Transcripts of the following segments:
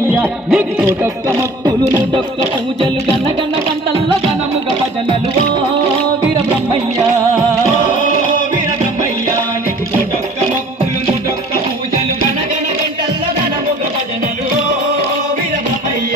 బ్రహ్మయ్య నీకు కోటొక్క మొక్కులు నూటొక్క పూజలు గనగన గంటల్లో గనముగ భజనలు ఓ వీర బ్రహ్మయ్య వీర బ్రహ్మయ్య నీకు కోటొక్క మొక్కులు నూటొక్క పూజలు గనగన గంటల్లో గనముగ భజనలు వీర బ్రహ్మయ్య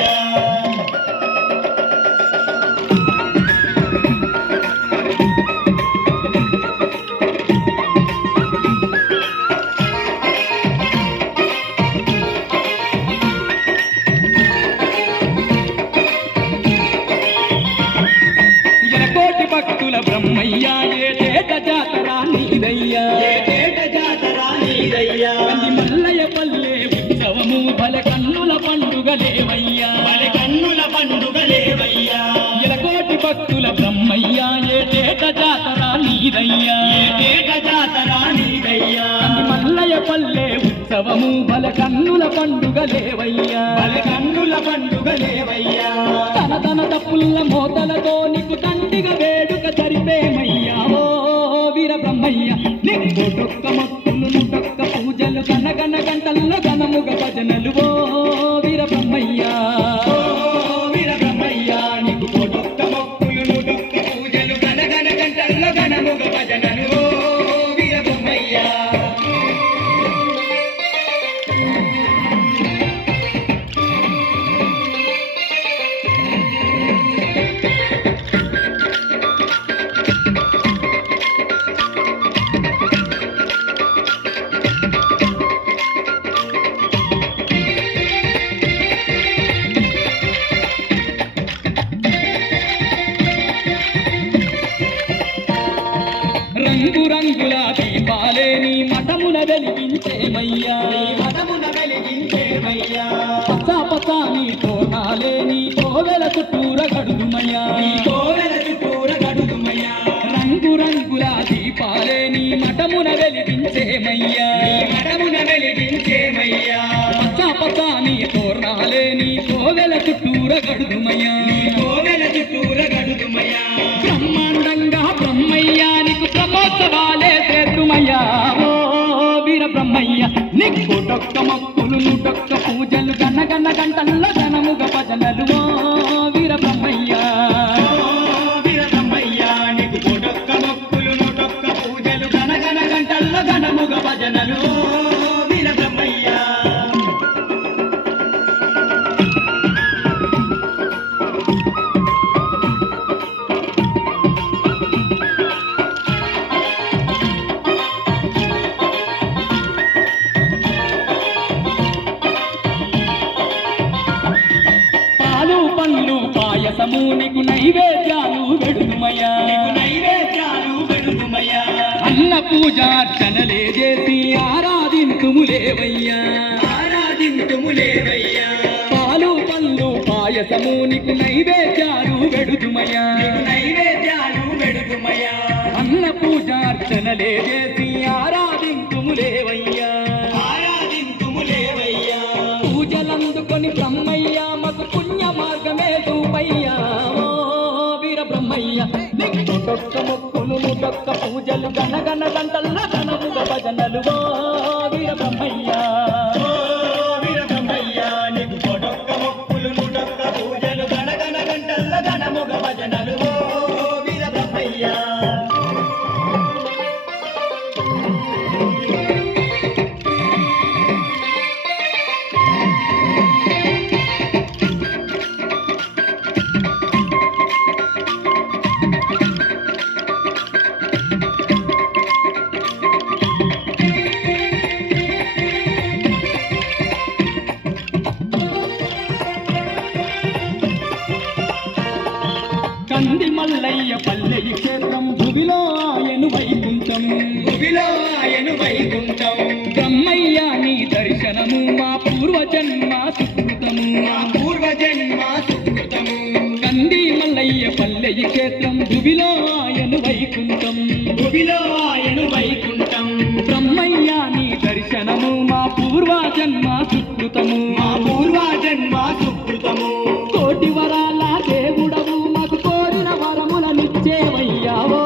భక్తుల బ్రహ్మయ్య ఏటేట జాతర నీదయ్యా ఏటేట జాతర నీదయ్యా మల్లయ్య పల్లె ఉత్సవము బల కన్నుల పండుగలేవయ్యా బల కన్నుల పండుగలేవయ్యా ఎలకోటి భక్తుల బ్రహ్మయ్య ఏటేట జాతర నీదయ్యా ఏటేట జాతర నీదయ్యా మల్లయ్య పల్లె ఉత్సవము బల కన్నుల పండుగలేవయ్యా బల కన్నుల పండుగలేవయ్యా తన తన తప్పుల మోతలతో నీకు తండ్రిగా వేడుక జరిపేమయ్యా ఓ వీర బ్రహ్మయ్య నీకు కోటొక్క మొక్కులు నూటొక్క పూజలు గనగన గంటల్లో గనముగ భజనలు ఓ వీర బ్రహ్మయ్య వీర బ్రహ్మయ్య నీకు కోటొక్క మొక్కులు నూటొక్క పూజలు గనగన గంటల్లో గనముగ భజనలు వీర బ్రహ్మయ్య రంగు రంగుల దీపాలే నీ మఠమున వెలిగించేమయ్యా మఠమున వెలిగించేమయ్యా పచ్చా పచ్చా నీ తోటాలే నీ కోవెల చుట్టూర గడుదుమయ్యా కోవెల చుట్టూర గడుదుమయ్యా రంగు రంగుల దీపాలే నీ మఠమున వెలిగించేమయ్యా మఠమున వెలిగించేమయ్యా పచ్చా పచ్చా నీ తోటాలే నీ కోవెల చుట్టూర గడుదుమయ్యా కోవెల చుట్టూర గడుదుమయ్యా బ్రహ్మాండంగా బ్రహ్మయ్య నీకు బ్రహ్మోత్సవాలే చేతుమయ్యా ఓ వీర బ్రహ్మయ్య నీకు కోటొక్క మొక్కులు నూటొక్క పూజలు గనగన గంటల్లో గనముగ భజనలు ఓ వీర బ్రహ్మయ్య వీర బ్రహ్మయ్య నీకు కోటొక్క మొక్కులు నూటొక్క పూజలు గనగన గంటల్లో గనముగ భజనలు వీర బ్రహ్మయ్య పాలు పండ్లు పాయసము నీకు నైవేద్యాలు వెడుదుమయ్యా నైవేద్యాలు వెడుదుమయ్యా అన్న పూజార్చనలే చేసి ఆరాధింతుములేవయ్యా ఆరాధింతుములేవయ్యా పాలు పండ్లు పాయసము నీకు నైవేద్యాలు వెడుదుమయ్యా నైవేద్యాలు వెడుదుమయ్యా అన్న పూజార్చనలే చేసి ఆరాధింతుములేవయ్యా ఆరాధింతుములేవయ్యా పూజలందుకొని బ్రహ్మయ్య మకు పుణ్య మార్గమే చూపయ్యా ఓ వీర బ్రహ్మయ్య నీకు కోటొక్క మొక్కులు నూటొక్క పూజలు గనగన గంటల్లో గనముగ భజనలు ఓ వీర బ్రహ్మయ్య వీర బ్రహ్మయ్య నీకు కోటొక్క మొక్కులు నూటొక్క పూజలు గనగన గంటల్లో గనముగ భజనలు వీర బ్రహ్మయ్య కంది మల్లయ్య పల్లెయి క్షేత్రం భువిలో ఆయను వైకుంఠం భువిలో ఆయను వైకుంఠం బ్రహ్మయ్య నీ దర్శనము మా పూర్వజన్మ సుకృతము మా పూర్వజన్మ సుకృతము కంది మల్లయ్య పల్లెయి క్షేత్రం భువిలో ఆయను వైకుంఠం భువిలో ఆయను వైకుంఠం బ్రహ్మయ్య నీ దర్శనము మా పూర్వజన్మ సుకృతము మా పూర్వజన్మ సుకృతము కోటి వరాల దేవుడవు మాకు కోరిన వరములనిచ్చేవయ్యా ఓ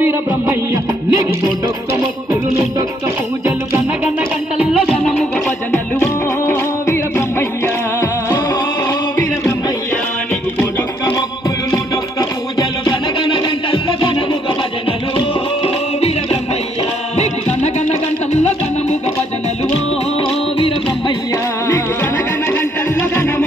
వీర బ్రహ్మయ్య నీకు కోటొక్క మొక్కులు నూటొక్క పూజలు గనగన గంటల్లో గనముగ భజనలు ఓ వీర బ్రహ్మయ్య గంటల్లో ఘనముగ భజనలు ఓ వీర బ్రహ్మయ్య నీకు గనగన గంటల్లో ఘనము